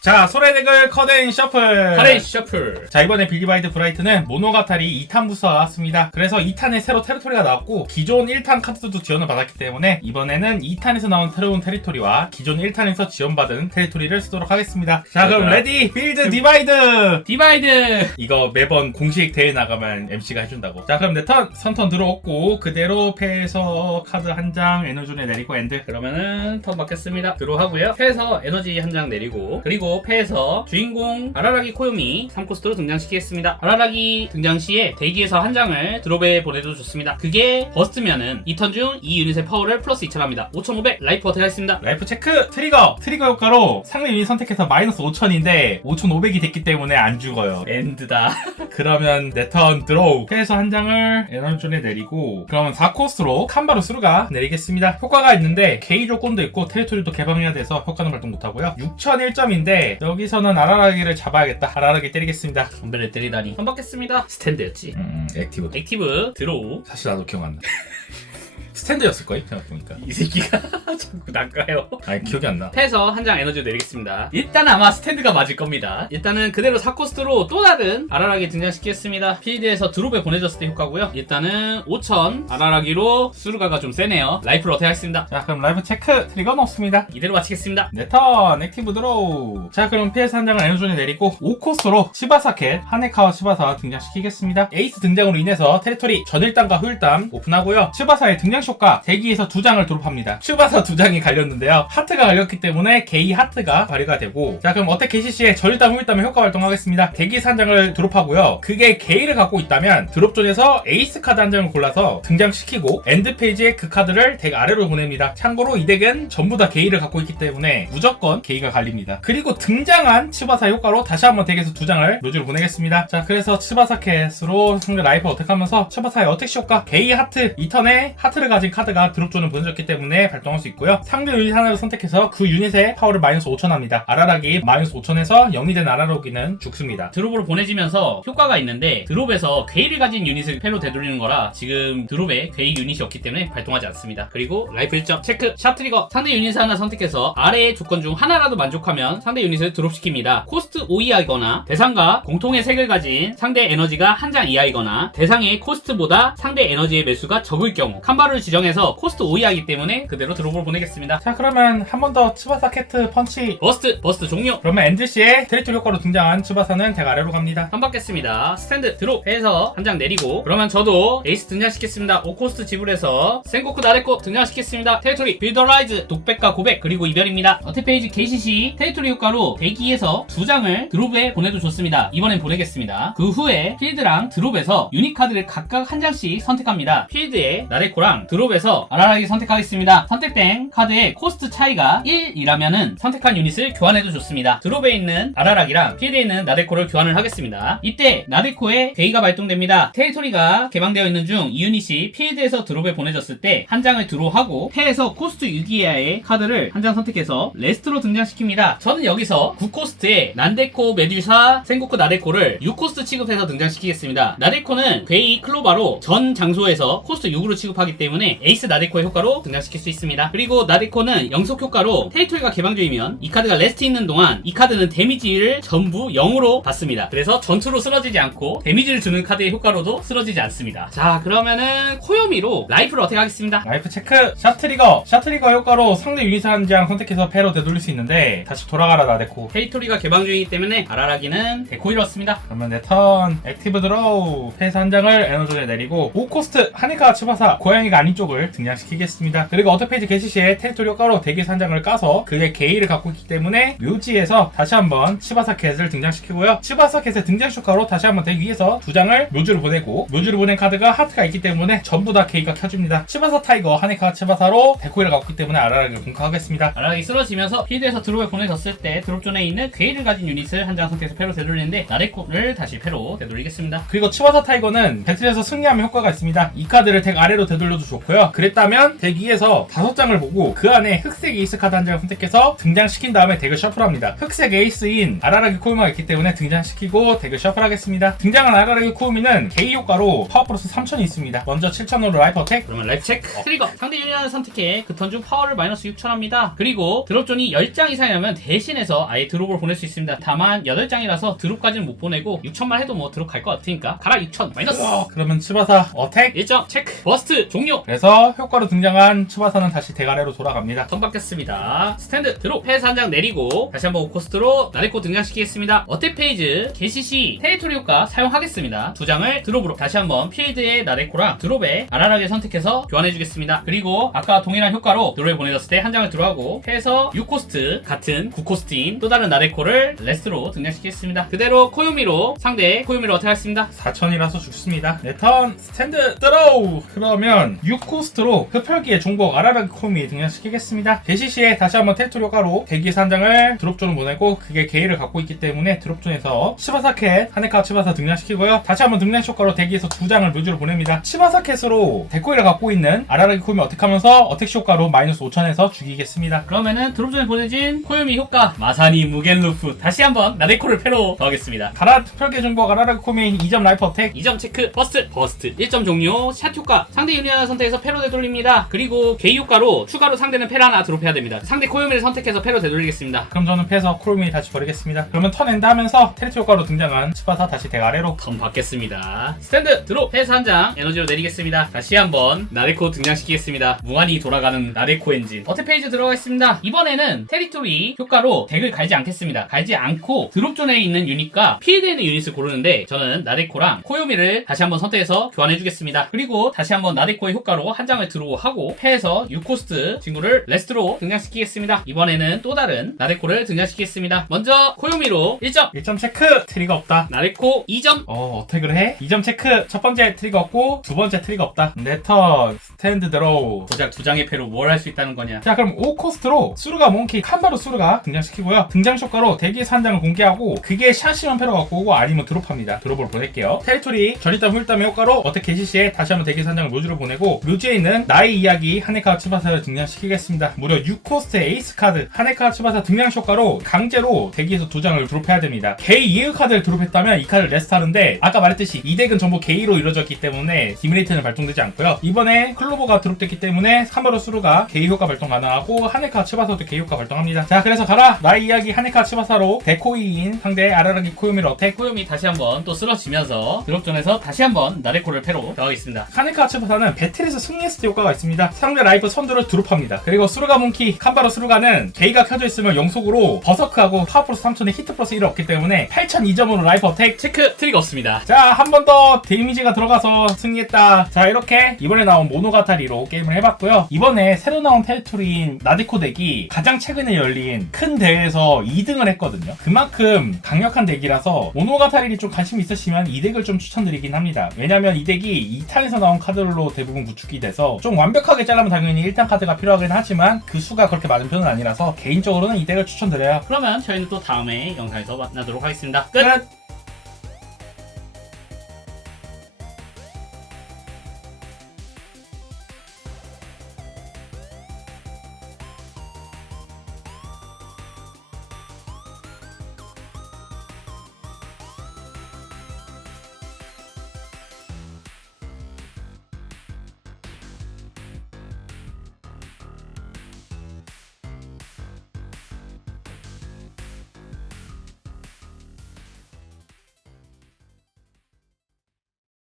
자, 소래대글 커덴 셔플. 카레 셔플. 자, 이번에 빌리바이드 브라이트는 모노가타리 2탄 부스가 나왔습니다. 그래서 2탄에 새로 테리토리가 나왔고 기존 1탄 카드도 지원을 받았기 때문에 이번에는 2탄에서 나온 새로운 테리토리와 기존 1탄에서 지원받은 테리토리를 쓰도록 하겠습니다. 자, 그럼 레디 빌드 디바이드. 이거 매번 공식 대회 나가면 MC가 해준다고. 자, 그럼 내 턴 선턴 들어왔고 그대로 패에서 카드 한 장 에너존에 내리고 엔드. 그러면은 턴 받겠습니다. 드로우하고요. 패에서 에너지 한 장 내리고, 그리고 패에서 주인공 아라라기 코요미 3코스트로 등장시키겠습니다. 아라라기 등장 시에 대기에서 한 장을 드롭에 보내도 좋습니다. 그게 버스트면은 이 턴 중 이 유닛의 파워를 플러스 2,000합니다. 5,500 라이프 어택 하겠습니다. 라이프 체크. 트리거 효과로 상대 유닛 선택해서 마이너스 5,000인데 5,500이 됐기 때문에 안 죽어요. 엔드다. 그러면 내 턴 드로우. 패에서 한 장을 에너존에 내리고, 그러면 4코스트로 칸바루 수루가 내리겠습니다. 효과가 있는데 게이 조건도 있고 테리토리도 개방해야 돼서 효과는 발동 못하고요. 6,001점인데 여기서는 아라라기를 잡아야겠다. 아라라기 때리겠습니다. 전배를 때리다니. 턴 받겠습니다. 스탠드였지. 액티브 드로우. 사실 나도 기억 안 나. 스탠드였을 거예요, 생각해보니까. 이 새끼가 자꾸 낚아요. 아니, 기억이 안 나. 패에서 한 장 에너지 내리겠습니다. 일단 아마 스탠드가 맞을 겁니다. 일단은 그대로 4코스트로 또 다른 아라라기 등장시키겠습니다. 필드에서 드롭에 보내줬을 때 효과고요. 일단은 5,000 아라라기로 수르가가 좀 세네요. 라이프를 어떻게 하겠습니다. 자, 그럼 라이프 체크. 트리거 넣습니다. 이대로 마치겠습니다. 내 턴 액티브 드로우. 자, 그럼 PS 한 장을 에너존에 내리고 5코스로 시바사켓 하네카와 시바사 등장시키겠습니다. 에이스 등장으로 인해서 테리토리 전일담과 후일담 오픈하고요. 시바사의 등장 효과 대기에서 2장을 드롭합니다. 시바사 2장이 갈렸는데요. 하트가 갈렸기 때문에 게이 하트가 발휘가 되고, 자, 그럼 어택 개시 시에 전일담 후일담의 효과 발동하겠습니다. 대기에서 한 장을 드롭하고요. 그게 게이를 갖고 있다면 드롭존에서 에이스 카드 한 장을 골라서 등장시키고 엔드 페이지에 그 카드를 덱 아래로 보냅니다. 참고로 이 덱은 전부 다 게이를 갖고 있기 때문에 무조건 게이가 갈립니다. 그리고 등장한 치바사 효과로 다시 한번 덱에서 2장을 묘지로 보내겠습니다. 자, 그래서 치바사 캣으로 상대 라이프 어택하면서 치바사의 어택 효과 게이 하트, 이 턴에 하트를 가진 카드가 드롭존을 보내줬기 때문에 발동할 수 있고요. 상대 유닛 하나를 선택해서 그 유닛의 파워를 마이너스 5,000 합니다. 아라라기 마이너스 5,000에서 0이 된 아라라기는 죽습니다. 드롭으로 보내지면서 효과가 있는데 드롭에서 괴이를 가진 유닛을 패로 되돌리는 거라 지금 드롭에 괴이 유닛이 없기 때문에 발동하지 않습니다. 그리고 라이프 1점 체크. 샵 트리거. 상대 유닛을 하나 선택해서 아래의 조건 중 하나라도 만족하면 상대 유닛을 드롭시킵니다. 코스트 5 이하이거나 대상과 공통의 색을 가진 상대 에너지가 한 장 이하이거나 대상의 코스트보다 상대 에너지의 매수가 적을 경우 칸바루를 지정해서 코스트 5 이하이기 때문에 그대로 드롭으로 보내겠습니다. 자, 그러면 한 번 더 치바사 캣 펀치. 버스트 종료. 그러면 엔드시에 테리토리 효과로 등장한 치바사는 덱 아래로 갑니다. 한 받겠습니다. 스탠드 드롭 해서 한 장 내리고, 그러면 저도 에이스 등장시켰습니다. 5코스트 지불해서 센고쿠 나레코 등장시켰습니다. 테리토리 빌더라이즈 독백과 고백 그리고 이별입니다. 어택 페이지 게시시 테리토리 효과로 대기에서 2장을 드롭에 보내도 좋습니다. 이번엔 보내겠습니다. 그 후에 필드랑 드롭에서 유닛 카드를 각각 한 장씩 선택합니다. 필드에 나레코랑 드롭에서 아라라기 선택하겠습니다. 선택된 카드의 코스트 차이가 1이라면은 선택한 유닛을 교환해도 좋습니다. 드롭에 있는 아라라기랑 필드에 있는 나데코를 교환을 하겠습니다. 이때 나데코의 괴이가 발동됩니다. 테리토리가 개방되어 있는 중 이 유닛이 필드에서 드롭에 보내졌을 때 한 장을 드로우하고 패에서 코스트 6 이하의 카드를 한 장 선택해서 레스트로 등장시킵니다. 저는 여기서 9코스트에 난데코 메듀사 센고쿠 나데코를 6코스트 취급해서 등장시키겠습니다. 나데코는 괴이 클로바로 전 장소에서 코스트 6으로 취급하기 때문에 에이스 나데코의 효과로 등장시킬 수 있습니다. 그리고 나데코는 영속 효과로 테리토리가 개방 중이면 이 카드가 레스트 있는 동안 이 카드는 데미지를 전부 0으로 받습니다. 그래서 전투로 쓰러지지 않고 데미지를 주는 카드의 효과로도 쓰러지지 않습니다. 자, 그러면은 코요미로 라이프를 어떻게 하겠습니다. 라이프 체크. 샷트리거 효과로 상대 유닛 한 장 선택해서 패로 되돌릴 수 있는데 다시 돌아가라 나데코. 테리토리가 개방 중이기 때문에 아라라기는 데코 잃었습니다. 그러면 내 턴 액티브 드로우. 패에서 한 장을 에너존에 내리고 5코스트 하니카 치바사 고양이가 아닌 쪽을 등장시키겠습니다. 그리고 어택 페이지 게시 시에 테리토리 효과로 대기에서 한 장을 까서 그의 게이를 갖고 있기 때문에 묘지에서 다시 한번 치바사 캣을 등장시키고요. 치바사 캣의 등장 효과로 다시 한번 덱 위에서 2장을 묘지로 보내고, 묘지로 보낸 카드가 하트가 있기 때문에 전부 다 게이가 켜집니다. 치바사 타이거 하네카 치바사로 데코이를 갖고 있기 때문에 아라라기를 공격하겠습니다. 아라라기 쓰러지면서 필드에서 드롭에 보내졌을 때 드롭존에 있는 괴이를 가진 유닛을 한 장 선택해서 패로 되돌리는데 나데코를 다시 패로 되돌리겠습니다. 그리고 치바사 타이거는 배틀에서 승리하면 효과가 있습니다. 이 카드를 덱 아래로 되돌려도 좋고 좋고요. 그랬다면 덱 위에서 5장을 보고 그 안에 흑색 에이스 카드 한 장을 선택해서 등장시킨 다음에 덱을 셔플합니다. 흑색 에이스인 아라라기 코요미가 있기 때문에 등장시키고 덱을 셔플하겠습니다. 등장한 아라라기 코요미는 게이 효과로 파워 플러스 3000이 있습니다. 먼저 7000으로 라이프 어택. 그러면 라이프 체크. 트리거. 상대 유닛을 선택해 그 턴 중 파워를 마이너스 6000합니다. 그리고 드롭존이 10장 이상이라면 대신해서 아예 드롭을 보낼 수 있습니다. 다만 8장이라서 드롭까지는 못 보내고 6000만 해도 뭐 드롭 갈 것 같으니까 가라 6000 마이너스. 그러면 츠바사 어택 1점 체크. 버스트 종료. 그래서 효과로 등장한 츠바사는 다시 덱 아래로 돌아갑니다. 턴 받겠습니다. 스탠드 드롭. 패스 한 장 내리고 다시 한번 오코스트로 나레코 등장시키겠습니다. 어택 페이지 개시 시 테리토리 효과 사용하겠습니다. 2장을 드롭으로 다시 한번 필드의 나레코랑 드롭에 아라라게 선택해서 교환해주겠습니다. 그리고 아까 동일한 효과로 드롭에 보내졌을 때 한 장을 들어가고 해서 6코스트 같은 9코스트인 또 다른 나레코를 레스트로 등장시키겠습니다. 그대로 코요미로 상대 코요미로 어택하겠습니다. 4000이라서 죽습니다. 네, 턴 스탠드 드로우. 그러면 6코스트로 흡혈기의 종복 아라라기 코요미 등장시키겠습니다. 개시 시에 다시 한번 테리토리 효과로 대기에서 한 장을 드롭존을 보내고 그게 게이를 갖고 있기 때문에 드롭존에서 치바사켓 하네카 치바사 등장시키고요. 다시 한번 등장 효과로 대기에서 2장을 뮤즈로 보냅니다. 치바사켓으로 데코이를 갖고 있는 아라라기 코요미 어택하면서 어택 효과로 마이너스 5000에서 죽이겠습니다. 그러면은 드롭존에 보내진 코요미 효과 마사니 무겐루프 다시 한번 나레코를 패로 더하겠습니다. 가라 흡혈기의 종복 아라라기 코요미 2점 라이프 어택. 2점 체크. 버스트 1점 종료. 샷 효과 상대 유닛 하나 선택해서 패로 되돌립니다. 그리고 게이 효과로 추가로 상대는 패를 하나 드롭해야 됩니다. 상대 코요미를 선택해서 패로 되돌리겠습니다. 그럼 저는 패서 코요미 다시 버리겠습니다. 그러면 턴 엔드 하면서 테리토리 효과로 등장한 치바사 다시 덱 아래로. 턴 받겠습니다. 스탠드 드롭. 패스 한 장 에너지로 내리겠습니다. 다시 한번 나레코 등장시키겠습니다. 무한히 돌아가는 나레코 엔진. 어택 페이지 들어가겠습니다. 이번에는 테리토리 효과로 덱을 갈지 않겠습니다. 갈지 않고 드롭존에 있는 유닛과 필드에 있는 유닛을 고르는데 저는 나레코랑 코요미를 다시 한번 선택해서 교환해주겠습니다. 그리고 다시 한번 나레코의 효과로 한 장을 드로우하고 패에서 6코스트 친구를 레스트로 등장시키겠습니다. 이번에는 또 다른 나레코를 등장시키겠습니다. 먼저 코요미로 1점 체크. 트리거 없다. 나레코 2점. 어택을 해? 2점 체크. 첫 번째 트리거 없고 두 번째 트리거 없다. 네 턴 스탠드 드로우. 고작 2장의 패로 뭘 할 수 있다는 거냐. 자, 그럼 5코스트로 수르가 몽키 칸바로 수르가 등장시키고요. 등장 효과로 대기에서 한 장을 공개하고 그게 샷이면 패로 갖고 오고 아니면 드롭합니다. 드롭으로 보낼게요. 테리토리 전리땀 후일땀의 효과로 어택 개시 시에 다시 한번 대기에서 한 장을 묘지로 보내고 묘지에 있는 나의 이야기 하네카 츠바사를 등장시키겠습니다. 무려 6코스트 에이스 카드 하네카 츠바사 등장 효과로 강제로 대기에서 2장을 드롭해야 됩니다. 게이 이응 카드를 드롭했다면 이 카드를 레스트하는데 아까 말했듯이 이 덱은 전부 게이로 이루어졌기 때문에 디미레이트는 발동되지 않고요. 이번에 클로버가 드롭됐기 때문에 칸바로 수르가 게이 효과 발동 가능하고 하네카 츠바사도 게이 효과 발동합니다. 자, 그래서 가라 나의 이야기 하네카 츠바사로 데코이인 상대 아라라기 코요미를 어택. 코요미 다시 한번 또 쓰러지면서 드롭존에서 다시 한번 나레코를 패로 더하겠습니다. 하네카 츠바사는 배틀에서 승리했을 때 효과가 있습니다. 상대 라이프 선두를 드롭합니다. 그리고 수르가 몽키 칸바로 수르가는 게이가 켜져 있으면 영속으로 버서크하고 파워 플러스 3000에 히트 플러스 1을 얻기 때문에 8002점으로 라이프 어택. 체크. 트리거 없습니다. 자, 한 번 더 데미지가 들어가서 승리했다. 자, 이렇게 이번에 나온 모노가타리로 게임을 해봤고요. 이번에 새로 나온 테리토리인 나데코 덱이 가장 최근에 열린 큰 대회에서 2등을 했거든요. 그만큼 강력한 덱이라서 모노가타리를 좀 관심 있으시면 이 덱을 좀 추천드리긴 합니다. 왜냐면 이 덱이 2탄에서 나온 카드로 대부분 구축이 돼서 좀 완벽하게 짜려면 당연히 1탄 카드가 필요하긴 하지만 그 수가 그렇게 많은 편은 아니라서 개인적으로는 이 덱을 추천드려요. 그러면 저희는 또 다음에 영상에서 만나도록 하겠습니다. 끝! 끝!